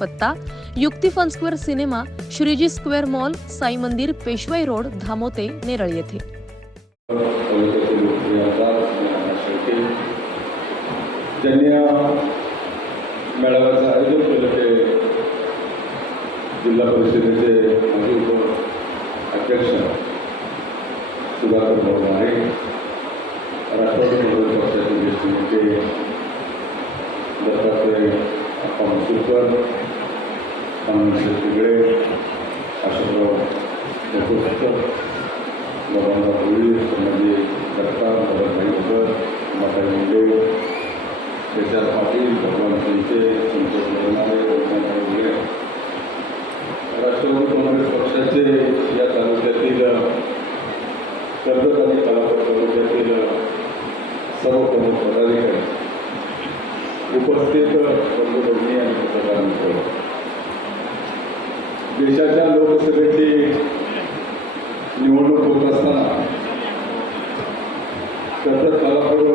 पत्ता युक्ती fun square cinema Shreeji square mall Sai Mandir Peshwai road धामोते Neral येथे. तालुक्यातील मेळाव्याचं आयोजन केलं ते जिल्हा परिषदेचे माजी उप अध्यक्ष सुधाकर भाऊ आहे राष्ट्रवादी काँग्रेस पक्षाचे ज्येष्ठ नेते दत्तात्रय अप्पा मसुरकर सगळे तिगडे अशोकराव मुखोत्कर बाबांना होळी संबंधी दत्ता भरतभाई भगत माताई मुंडे शेषार पाटील भगवान शिंदे संतोष लगनारे रत्नाताई वगैरे राष्ट्रवादी काँग्रेस पक्षाचे या तालुक्यातील कर्जत आणि कलापूर तालुक्यातील सर्व प्रमुख पदाधिकारी उपस्थित बंधुभगिनी आणि पत्रकार देशाच्या लोकसभेची निवडणूक होत असताना कर्जत कालापूर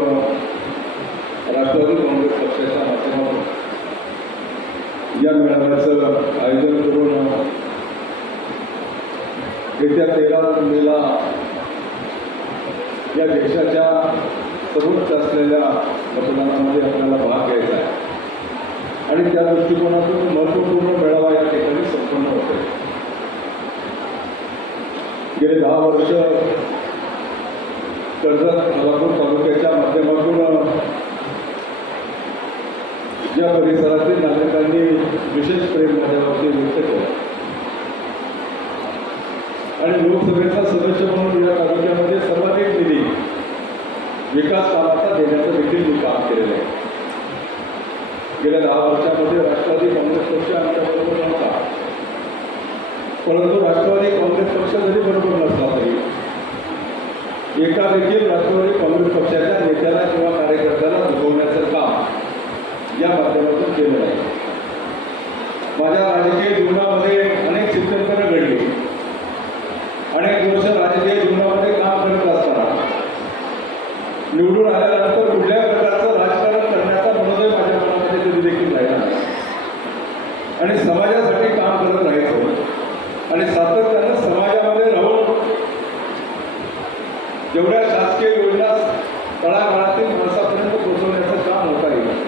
राष्ट्रवादी काँग्रेस पक्षाच्या माध्यमातून या मेळाव्याचं आयोजन करून येत्या तेरा मेला या देशाच्या सर्वोच्च असलेल्या मतदानामध्ये आपल्याला भाग घ्यायचा आहे. आणि त्या दृष्टिकोनातून महत्त्वपूर्ण मेळावा या ठिकाणी संपन्न होतो गेले दहा वर्ष कर्जत कोल्हापूर तालुक्याच्या माध्यमातून या परिसरातील नागरिकांनी विशेष प्रेम माझ्यावरती व्यक्त केलं. आणि लोकसभेचा सदस्य म्हणून या तालुक्यामध्ये सर्वाधिक निधी विकास कामाचा देण्याचं देखील मी काम केलेलं आहे. गेल्या दहा वर्षामध्ये राष्ट्रवादी काँग्रेस पक्ष आमच्याबरोबर नव्हता. परंतु राष्ट्रवादी काँग्रेस पक्ष जरी बरोबर नसला तरी एका देखील राष्ट्रवादी काँग्रेस पक्षाच्या नेत्याला किंवा कार्यकर्त्याला दुखवण्याचं काम या माध्यमातून केलं आहे माझ्या राजकीय जीवनामध्ये अनेक चित्रपटं घडली. अनेक वर्ष राजकीय जीवनामध्ये काम करत असताना निवडून आल्या कुठल्याही प्रकारचं राजकारण करण्याचा मनोदय माझ्या मनामध्ये कधी देखील राहिला नाही. आणि आपल्याला राहायचं होतं आणि सातत्यानं समाजामध्ये राहून जेवढ्या शासकीय योजना तळागाळातील माणसापर्यंत पोहोचवण्याचं काम होता येईल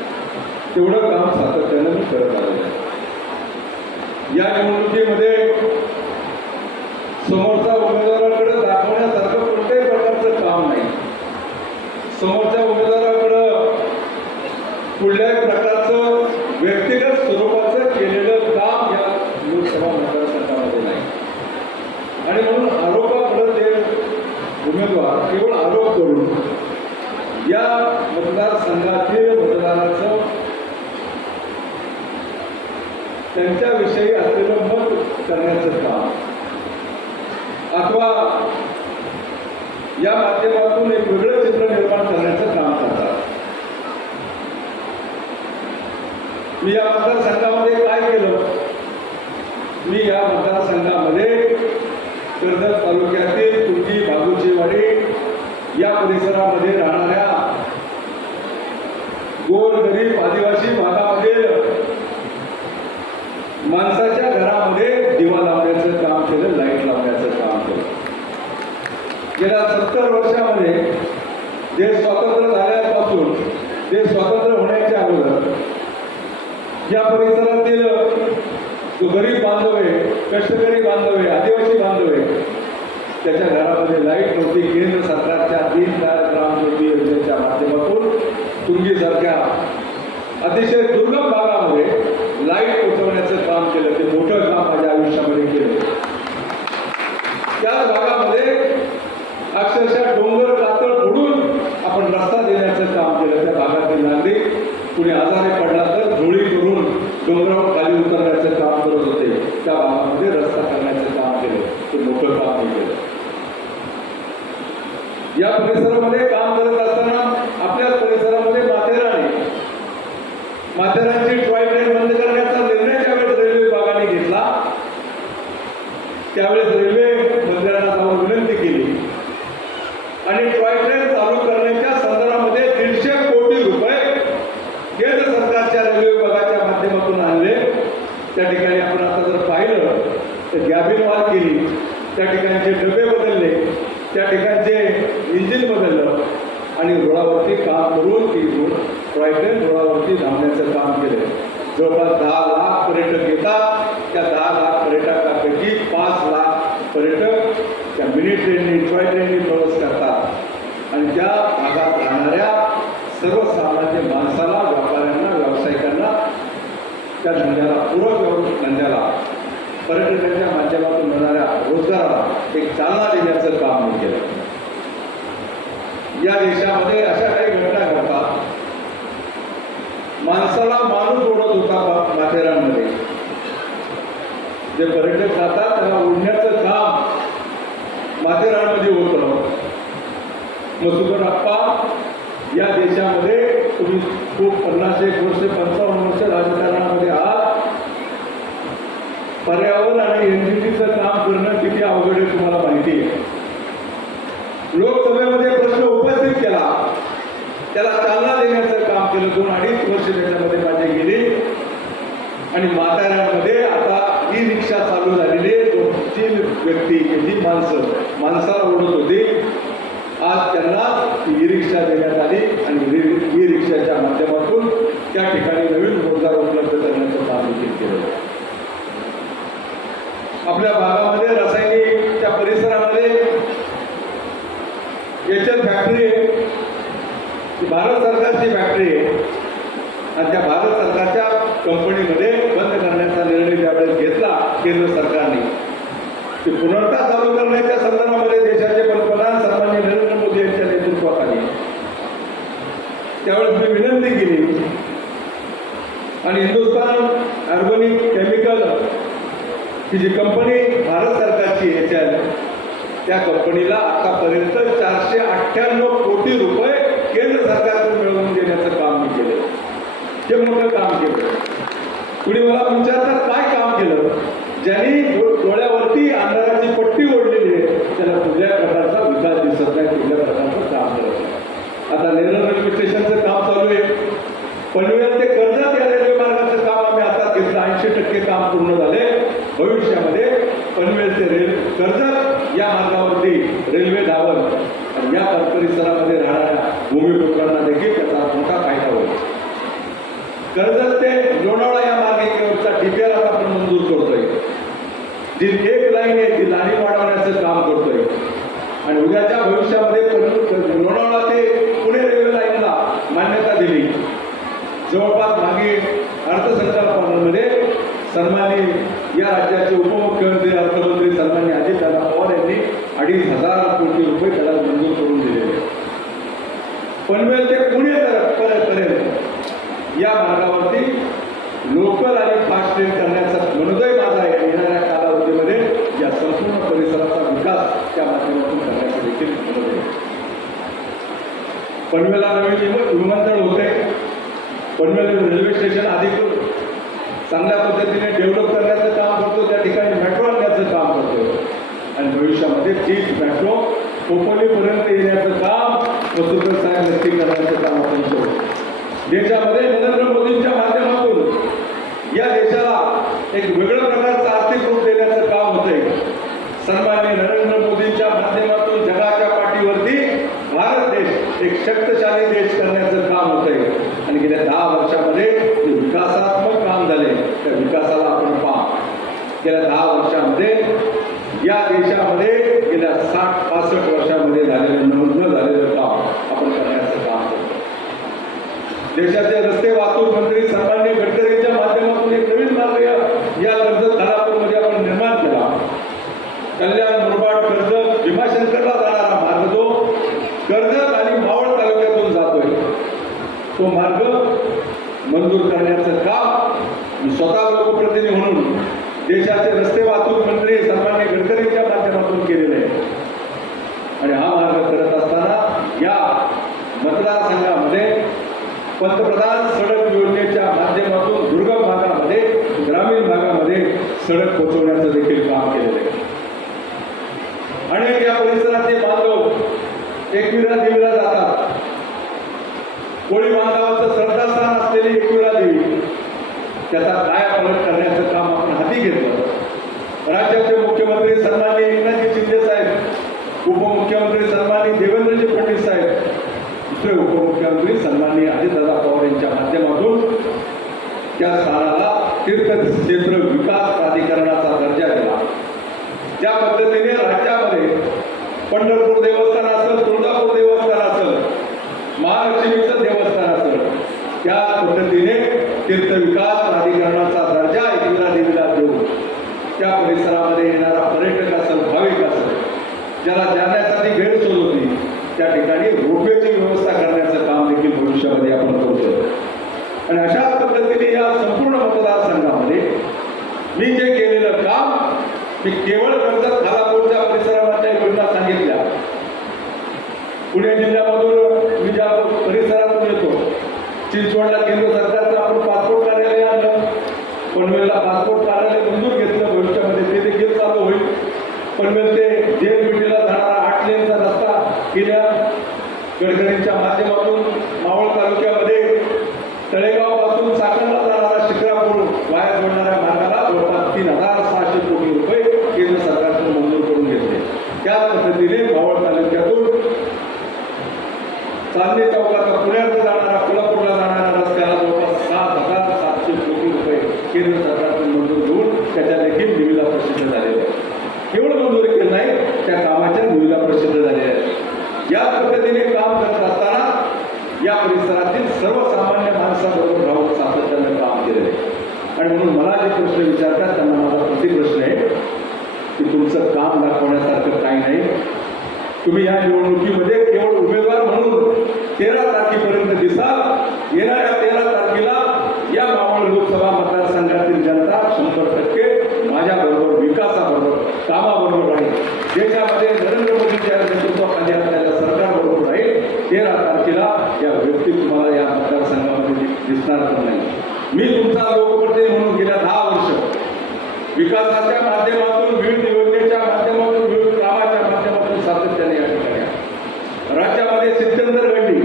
तेवढं काम सातत्यानं मी करत आलेलं आहे. या निवडणुकीमध्ये समोरचा उमेदवाराकडे दाखवण्यासारखं कोणत्याही प्रकारचं काम नाही. समोरचा उमेदवाराकडं कुठल्याही प्रकारचं व्यक्तिगत स्वरूपाचं केलेलं काम या लोकसभा मतदारसंघामध्ये नाही आणि म्हणून आरोपाकडे ते उमेदवार केवळ आरोप करून या मतदारसंघातील मतदाराचं त्यांच्याविषयी असलेलं मत करण्याचं काम. अथवा या माध्यमातून एक वेगळं चित्र निर्माण करण्याचं काम करतात. मी या मतदारसंघामध्ये काय केलं? मी या मतदारसंघामध्ये कर्जत तालुक्यातील तुंगी बागुचीवाडी या परिसरामध्ये राहणाऱ्या गोरगरीब आदिवासी भागामध्ये माणसाच्या घरामध्ये दिवा लावण्याचं काम केलं लाइट लावण्याचं काम केलं. गेल्या सत्तर वर्षामध्ये जे स्वातंत्र्य झाल्यापासून ते स्वातंत्र्य होण्याच्या अगोदर या परिसरातील जो गरीब बांधव आहे कष्टकरी बांधव आहे आदिवासी बांधव आहे त्याच्या घरामध्ये लाइट नव्हती. केंद्र सरकारच्या दीनदयाल ग्रामज्योती योजनेच्या माध्यमातून तुंगीसारख्या अतिशय दुर्गम भागामध्ये लाइट पोहोचवण्याचं काम केलं ते मोठं काम माझ्या आयुष्यामध्ये केलं त्याच भागामध्ये अक्षरशः डोंगर कातळ फोडून आपण रस्ता देण्याचं काम केलं त्या भागातील नागरिक कुणी आजारी पडला तर धुळी करून डोंगरावर खाली उतरण्याचं काम करत होते त्या भागामध्ये रस्ता करण्याचं काम केलं ते मोठं काम मी केलं या परिसरामध्ये काम करत असताना आपल्याच परिसरामध्ये माथेरान माथेरानची टॉय ट्रेन बंद करण्याचा निर्णय ज्यावेळेस रेल्वे विभागाने घेतला त्यावेळेस रेल्वे मंत्र्यांना जाऊन विनंती केली आणि टॉय ट्रेन चालू करण्याच्या संदर्भामध्ये दीडशे कोटी रुपये केंद्र सरकारच्या रेल्वे विभागाच्या माध्यमातून आणले त्या ठिकाणी आपण आता जर पाहिलं तर गॅबिन वाल केली त्या ठिकाणचे डबे बदलले त्या ठिकाणचे इंजिन बदललं आणि रुळावरती काम करून ती टॉय रुळावरती धावण्याचं काम केलं. जवळपास दहा लाख पर्यटक येतात. त्या दहा लाख पर्यटकापैकी पाच लाख पर्यटक त्या मिनी ट्रेननी टॉय ट्रेननी प्रवास करतात. आणि त्या भागात राहणाऱ्या सर्वसामान्य माणसाला व्यापाऱ्यांना व्यावसायिकांना त्या धंद्याला पूरक धंद्याला पर्यटकांच्या माध्यमातून मिळणाऱ्या रोजगाराला एक चालना देण्याचं काम केलं. या देशामध्ये अशा काही घटना घडतात. माणसाला माणूस ओढत होता माथेरानमध्ये. जे पर्यटक जातात त्यांना ओढण्याचं काम माथेरानमध्ये होतं मधुकर अप्पा या देशामध्ये तुम्ही खूप पन्नास एक वर्ष पंचावन्न वर्ष राजकारणामध्ये आहात. पर्यावरण आणि एनजीटीचं काम करणं किती अवघड आहे तुम्हाला माहिती आहे. लोकसभेमध्ये प्रश्न उपस्थित केला. त्याला चालना देण्याचं काम दोन अडीच वर्ष त्याच्यामध्ये माझे गेले. आणि म्हाताऱ्यांमध्ये आता ई रिक्षा चालू झालेली आहे. दोन तीन व्यक्ती जी माणसं माणसाला ओढत होती. आज त्यांना ई रिक्षा देण्यात आली आणि ई रिक्षाच्या माध्यमातून त्या ठिकाणी नवीन रोजगार उपलब्ध करण्याचं काम देखील केलं. आपल्या भागामध्ये रासायनिक त्या परिसरामध्ये याच्यात फॅक्टरी की भारत सरकारची फॅक्टरी आहे. आणि त्या भारत सरकारच्या कंपनीमध्ये बंद करण्याचा निर्णय ज्यावेळेस घेतला केंद्र सरकारने. की पुनर्ता चालू करण्याच्या संदर्भामध्ये देशाचे पंतप्रधान सन्मान्य नरेंद्र मोदी यांच्या नेतृत्वाखाली. त्यावेळेस मी विनंती केली. आणि हिंदुस्थान ऑर्गॅनिक केमिकल ही जी कंपनी भारत सरकारची याच्या त्या कंपनीला आतापर्यंत चारशे अठ्ठ्याण्णव कोटी रुपये केंद्र सरकारकडून मिळवून देण्याचं काम मी केलं हे मोठं काम केलं. पुढे मला विचारतात काय काम केलं? ज्यांनी डोळ्यावरती अंधाराची पट्टी ओढलेली आहे त्याला कुठल्या प्रकारचा विकास दिसत नाही कुठल्या प्रकारचं काम करत आता नेरळ रेल्वे स्टेशनचं काम चालू आहे. पनवेल ते कर्जत या रेल्वे मार्गाचं काम आम्ही आता घेतलं. ऐंशी टक्के काम पूर्ण झाले. भविष्यामध्ये पनवेल ते रेल कर्जत या मार्गावरती रेल्वे धावल आणि या परिसरामध्ये राहणाऱ्या भूमिपुत्रांना देखील त्याचा मोठा फायदा होईल. कर्जत ते लोणावळा या मार्गिकेवरचा डीपीआर आता आपण मंजूर करतोय. जी एक लाईन आहे ती लाईन वाढवण्याचं काम करतोय. आणि उद्याच्या भविष्यामध्ये लोणावळा ते पुणे रेल्वे लाईनला मान्यता दिली. जवळपास मागे अर्थसंकल्पामध्ये सन्मानी या राज्याचे उपमुख्यमंत्री अर्थमंत्री सन्मान्य अजितदादा पवार यांनी अडीच हजार कोटी रुपये त्याला मंजूर करून दिलेले पनवेल ते पुणे तर- पर- पर्यंत या मार्गावरती लोकल आणि फास्ट ट्रेन करण्याचा मनोदय माझा आहे येणाऱ्या कालावधीमध्ये या संपूर्ण परिसराचा विकास त्या माध्यमातून करण्याचा देखील मनोदय आहे. नवीन विमानतळ होते. पनवेल रेल्वे स्टेशन अधिक चांगल्या पद्धतीने डेव्हलप करण्याचं काम करतो. त्या ठिकाणी मेट्रो आणण्याचं काम करतो. आणि भविष्यामध्ये तीच मेट्रो खोपोलीपर्यंत येण्याचं काम वसुंधर साहेब नक्की करण्याचं काम आपण करतो. देशामध्ये नरेंद्र मोदींच्या माध्यमातून या देशाला एक वेगळ्या प्रकारचं आर्थिक रूप देण्याचं काम होतंय. सन्मान्य नरेंद्र मोदींच्या माध्यमातून जगाच्या पाठीवरती भारत देश एक शक्तशाली देश करण्याचं काम होतंय आणि गेल्या दहा वर्षामध्ये जे विकासात्मक काम झाले त्या विकासाला आपण पहा गेल्या दहा वर्षामध्ये या देशामध्ये गेल्या साठ पासष्ट वर्षामध्ये झालेलं नमूद झालेलं काम आपण करण्याचं काम करतो देशाचे रस्ते वाहतूक मंत्री सन्मान्य गडकरींच्या माध्यमातून एक नवीन मार्ग या- या कर्जत खालापूरमध्ये आपण निर्माण केला कल्याण मुरबाड कर्जत भीमाशंकरला जाणारा मार्ग तो कर्जत आणि मावळ तालुक्यातून जातोय तो मार्ग मंजूर करण्याचं काम मी स्वतः लोकप्रतिनिधी म्हणून देशाचे रस्ते वाहतूक मंत्री सन्मान्य गडकरींच्या माध्यमातून केलेले आहे आणि हा मार्ग करत असताना या मतदारसंघामध्ये पंतप्रधान सडक योजनेच्या माध्यमातून दुर्गम भागामध्ये ग्रामीण भागामध्ये सडक पोहोचवण्याचं देखील काम केलेलं आहे. अनेक या परिसरातले बांधव एकविरा देवीला जातात. कोळी बांधवाचं श्रद्धास्थान असलेली एकविरा देवी. त्याचा काय करण्याचं काम आपण हाती घेतलं? राज्याचे मुख्यमंत्री सन्माननीय एकनाथजी शिंदे साहेब उपमुख्यमंत्री सन्माननीय देवेंद्रजी फडणवीस साहेब दुसरे उपमुख्यमंत्री सन्माननीय अजितदादा पवार यांच्या माध्यमातून त्या स्थानाला तीर्थक्षेत्र विकास प्राधिकरणाचा दर्जा दिला. ज्या पद्धतीने राज्यामध्ये पंढरपूर देवस्थान असेल तुळजापूर देवस्थान असेल महालक्ष्मीचं देवस्थान असेल त्या पद्धतीने तीर्थ विकास दर्जा एकविरा देवीला देऊन त्या परिसरामध्ये येणारा पर्यटक असेल भाविक असेल ज्याला जाण्यासाठी गैरसोय होती त्या ठिकाणी रोपवेची व्यवस्था करण्याचं काम देखील भविष्यामध्ये आपण करतो आणि अशा पद्धतीने या संपूर्ण मतदारसंघामध्ये मी जे केलेलं काम मी केवळ कर्जत खालापूरच्या परिसरामधल्या योजना सांगितल्या. पुणे जिल्ह्यामधून मी ज्या परिसरातून येतो चिंचवडला केंद्र सरकारचं आपण पासपोर्ट कार्यालय आणलं पनवेलला पासपोर्ट कार्यालय मंजूर घेतलं भविष्यामध्ये ते देखील चालू होईल पनवेल ते जेल बिटीला जाणारा आठ लेनचा रस्ता गेल्या गडकरींच्या माध्यमातून मावळ तालुक्यामध्ये तळेगावपासून चाकणला जाणारा शिक्रापूर वाया जोडणाऱ्या मार्गाला जवळपास तीन हजार सहाशे कोटी रुपये केंद्र सरकारकडून मंजूर करून घेतले त्याच पद्धतीने मावळ तालुक्यातून चांदणी चौकाचा पुण्यात जाणारा कोल्हापूरला जाणाऱ्या रस्त्याला जवळपास सात हजार सातशे कोटी रुपये केंद्र सरकारकडून मंजूर घेऊन त्याच्या देखील निविदा प्रसिद्ध झालेल्या आहेत केवळ मंजुरी केली नाही त्या कामाच्या निविदा प्रसिद्ध झालेल्या आहेत या पद्धतीने काम करत असताना या परिसरातील सर्वसामान्य माणसाबरोबर राहून सातत्यानं काम केलेलं आहे आणि म्हणून मला जे प्रश्न विचारतात त्यांना माझा प्रतिप्रश्न आहे की तुमचं काम दाखवण्यासारखं काही नाही तुम्ही या निवडणुकीमध्ये केवळ उमेदवार म्हणून तेरा तारखेपर्यंत दिसाल येणाऱ्या तेरा तारखेला या मावळ लोकसभा मतदारसंघातील जनता शंभर टक्के माझ्याबरोबर विकासाबरोबर कामाबरोबर राहील. देशामध्ये नरेंद्र मोदींच्या नेतृत्वाखाली असलेल्या सरकारबरोबर राहील तेरा तारखेला या व्यक्ती तुम्हाला या मतदारसंघामध्ये दिसणार पण नाही. मी तुमचा लोकप्रतिनिधी म्हणून गेल्या दहा वर्ष विकासाच्या माध्यमातून विविध योजनेच्या माध्यमातून विविध कामाच्या माध्यमातून सातत्याने या ठिकाणी आहे. राज्यामध्ये सिद्धेंद्र गंडी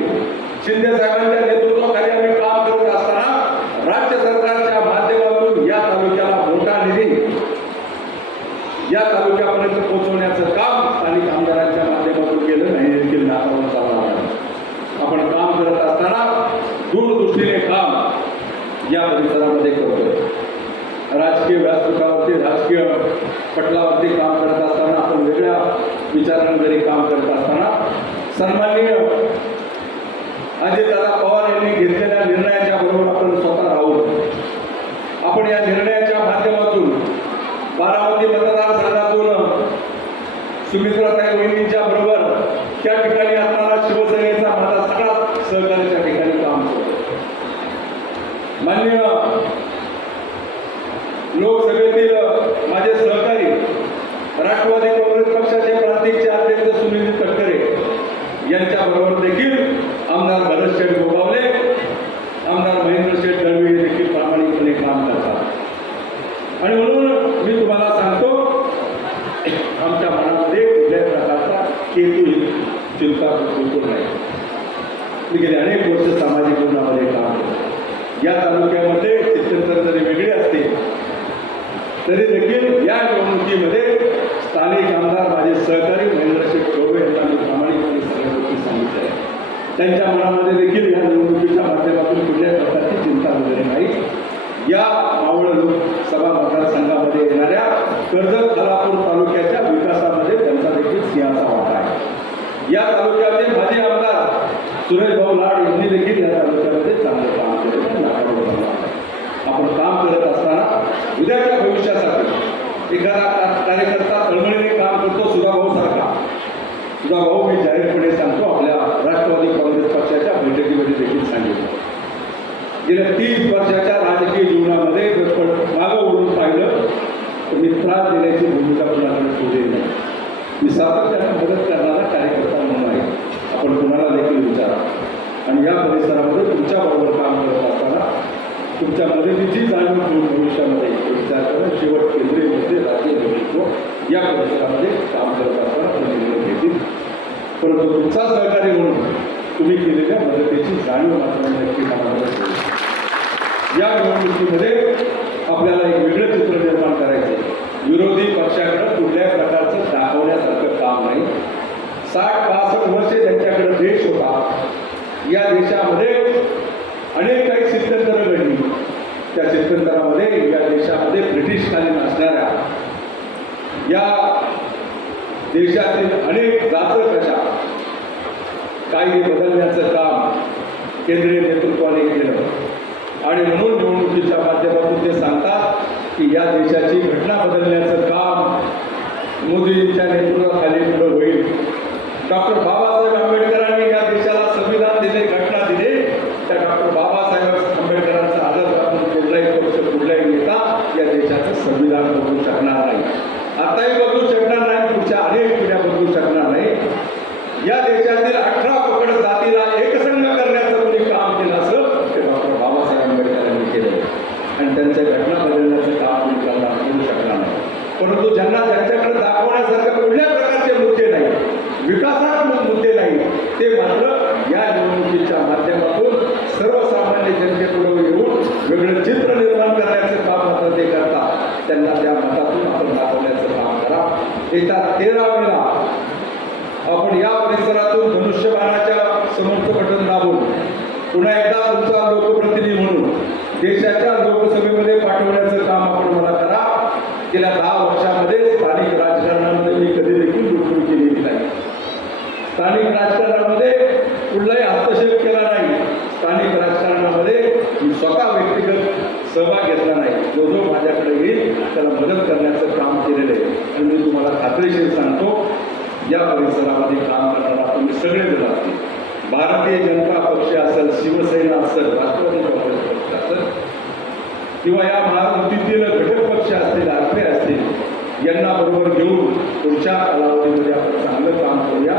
शिंदे साहेबांच्या नेतृत्वाखाली आम्ही काम करत असताना राज्य सरकारच्या माध्यमातून या तालुक्याला मोठा निधी या तालुक्यापर्यंत पोहोचवण्याचं काम स्थानिक आमदारांच्या माध्यमातून केलं नाही देखील नाकारून चालणार आहे. आपण काम करत असताना दूरदृष्टीने काम या परिसरामध्ये करतोय राजकीय व्यासपीठावरती राजकीय पटलावरती काम करत असताना आपण वेगळ्या विचारांकडे काम करत असताना सन्माननीय अजितदादा पवार यांनी घेतलेल्या निर्णयाच्या बरोबर आपण स्वतः राहून आपण या निर्णयाच्या माध्यमातून बारामती मतदारसंघातून सुमित्राताई वहिनींच्या बरोबर त्या ठिकाणी असणारा शिवसेनेचा माझा सगळा सहकारी त्या ठिकाणी काम करतो मान्य लोकसभेतील माझे सहकारी राष्ट्रवादी काँग्रेस पक्षाचे प्रांतिकचे अध्यक्ष सुनील तटकरे यांच्या बरोबर देखील आमदार भरत शेठ गोगावले आमदार महेंद्र शेठ दळवी हे देखील प्रामाणिकपणे काम करतात आणि म्हणून मी तुम्हाला सांगतो आमच्या मनामध्ये कुठल्याही प्रकारचा चिंता बिलकुल नाही. मी गेले अनेक वर्ष सामाजिक जीवनामध्ये काम केलं. या तालुक्यामध्ये चित्रंतर जरी वेगळे असते तरी देखील या निवडणुकीमध्ये स्थानिक आमदार माझे सहकारी महेंद्र चौबे यांना मी प्रामाणिकपणे सगळ्या गोष्टी सांगितल्या. त्यांच्या मनामध्ये देखील या निवडणुकीच्या माध्यमातून कुठल्याही प्रकारची चिंता वगैरे नाही. या मावळ लोकसभा मतदारसंघामध्ये येणाऱ्या कर्जत खलापूर तालुक्याच्या विकासामध्ये त्यांचा देखील सिंहाचा वाटा. या तालुक्याचे माजी आमदार सुरेश भाऊ लाड यांनी देखील या तालुक्यामध्ये चांगलं काम केलं. आपण काम करत असताना उद्याच्या भविष्यासाठी एखादा कार्यकर्ता तळमळीने काम करतो सुधाभाऊ सारखा. सुधाभाऊ मी जाहीरपणे सांगतो आपल्या राष्ट्रवादी काँग्रेस पक्षाच्या बैठकीमध्ये देखील सांगितलं. गेल्या तीस वर्षाच्या राजकीय जीवनामध्ये मागं ओढून पाहिलं तर मी त्रास देण्याची भूमिका कुणाकडे ठेवलेली नाही मी सातत्याने मदत करणारा कार्यकर्ता म्हणून आहे. आपण कुणाला देखील विचारा. आणि या परिसरामध्ये तुमच्याबरोबर काम करत असताना तुमच्या मदतीची जाणीव करून भविष्यामध्ये विचार करून शेवट केंद्रीय मंत्री राज्य नेतृत्व या परिसरामध्ये काम करत असताना निर्णय घेतील परंतु तुमचा सहकारी म्हणून तुम्ही केलेल्या मदतीची जाणीव मात्र नक्की या निवडणुकीमध्ये आपल्याला एक वेगळं चित्र निर्माण करायचं आहे. विरोधी पक्षाकडे कुठल्याही प्रकारचं दाखवण्यासारखं काम नाही. साठ पासष्ट वर्षे त्यांच्याकडे देश होता. या देशामध्ये अनेक काही सिद्धंतरं घडली. त्या सिद्धंतरामध्ये या देशामध्ये ब्रिटिशकालीन असणाऱ्या या देशातील अनेक जातं कशा कायदे बदलण्याचं काम केंद्रीय नेतृत्वाने केलं. आणि म्हणून निवडणुकीच्या माध्यमातून ते सांगतात की या देशाची घटना बदलण्याचं काम मोदींच्या नेतृत्वाखाली पुढे होईल. डॉक्टर बाबासाहेब आंबेडकर या देशाला संविधान दिले घटना दिली त्या डॉक्टर बाबासाहेब आंबेडकरांचा आदर राखून कुठलाही पक्ष कुठलाही नेता या देशाचं संविधान बदलू शकणार नाही आताही बदलू शकणार नाही पुढच्या अनेक पिढ्या बदलू शकणार नाही या देशातील अठरा पकड जातीला एकसंघ करण्याचं कोणी काम केलं असं ते डॉक्टर बाबासाहेब आंबेडकरांनी केलं आणि त्यांच्या घटना बदलण्याचं काम कोणी करू शकणार नाही. परंतु ज्यांना त्यांच्याकडे दाखवण्यासारखं कुठल्या प्रकारचे मुद्दे नाही विकासात्मक मुद्दे नाही ते मात्र या निवडणुकीच्या माध्यमातून सर्वसामान्य जनतेपुढे येऊन वेगळं चित्र निर्माण करण्याचं काम मात्र ते करतात. त्यांना त्या मतातून आपण दाखवण्याचं काम करा. येतात तेरा मेला आपण या परिसरातून धनुष्यबाणाच्या समोरचं बटन दाबून पुन्हा एकदा तुमचा लोकप्रतिनिधी म्हणून देशाच्या लोकसभेमध्ये पाठवण्याचं काम आपण मला करा गेल्या दहा वर्षामध्ये स्थानिक राजकारणामध्ये मी कधी देखील गुंतवणूक केलेली नाही. स्थानिक राजकारणामध्ये कुठलाही हस्तक्षेप केला नाही. स्थानिक राजकारणामध्ये मी स्वतः व्यक्तिगत सहभाग घेतला नाही. जो जो माझ्याकडे येईल त्याला मदत करण्याचं काम केलेलं आहे. आणि मी तुम्हाला खात्रीशीर सांगतो या परिसरामध्ये काम करणारा तुम्ही सगळे जण असतील. भारतीय जनता पक्ष असेल शिवसेना असेल राष्ट्रवादी काँग्रेस पक्ष असेल किंवा या महायुतीतील घटक पक्ष असतील आखरे असतील यांना बरोबर घेऊन पुढच्या कालावधीमध्ये आपण चांगलं काम करूया.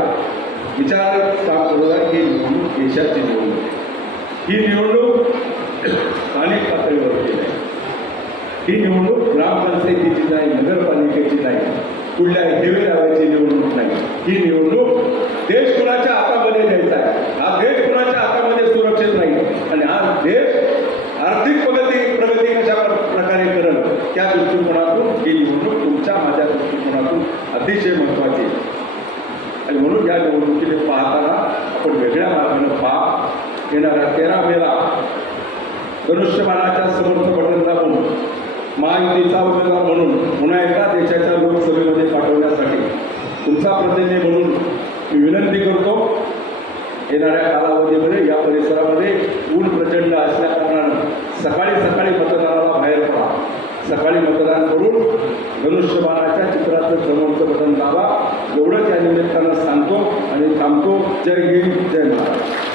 विचार काम करूया ही निवडणूक देशाची निवडणूक ही निवडणूक स्थानिक पातळीवरची आहे. ही निवडणूक ग्रामपंचायतीची नाही नगरपालिकेची नाही कुठल्या हेवे लावायची निवडणूक नाही. ही निवडणूक देश कुणाच्या हातामध्ये द्यायचा आहे हा देश कुणाच्या हातामध्ये सुरक्षित नाही आणि हा देश आर्थिक प्रगती प्रगती कशा प्र- प्रकारे करेल त्या दृष्टिकोनातून ही निवडणूक तुमच्या माझ्या दृष्टिकोनातून अतिशय महत्त्वाची आहे आणि म्हणून या निवडणुकीने पाहताना आपण वेगळ्या मार्गाने पहा येणाऱ्या तेरा मेला धनुष्यबाणाच्या समर्थ बटन दाबून महायुतीचा उमेदवार म्हणून पुन्हा एकदा देशाच्या लोकसभेमध्ये पाठवण्यासाठी तुमचा प्रतिनिधी म्हणून मी विनंती करतो येणाऱ्या कालावधीमध्ये या परिसरामध्ये ऊन प्रचंड असल्या कारणानं सकाळी सकाळी मतदानाला बाहेर पडा सकाळी मतदान करून धनुष्यबाणाच्या चित्राचं समोरचं बटन दाबा. एवढंच या निमित्तानं सांगतो आणि थांबतो. जय हिंद जय महाराज